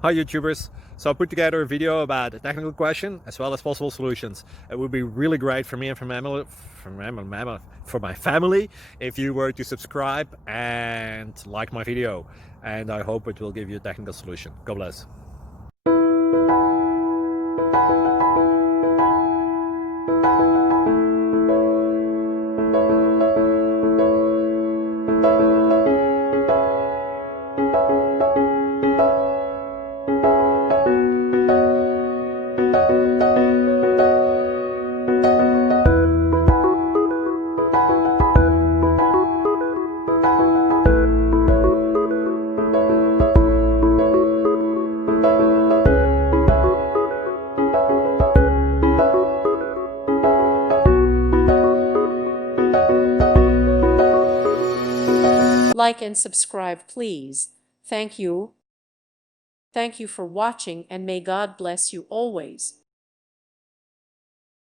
Hi YouTubers! So I put together a video about a technical question as well as possible solutions. It would be really great for me and for my family if you were to subscribe and like my video. And I hope it will give you a technical solution. God bless. Like and subscribe, please. Thank you. Thank you for watching, and may God bless you always.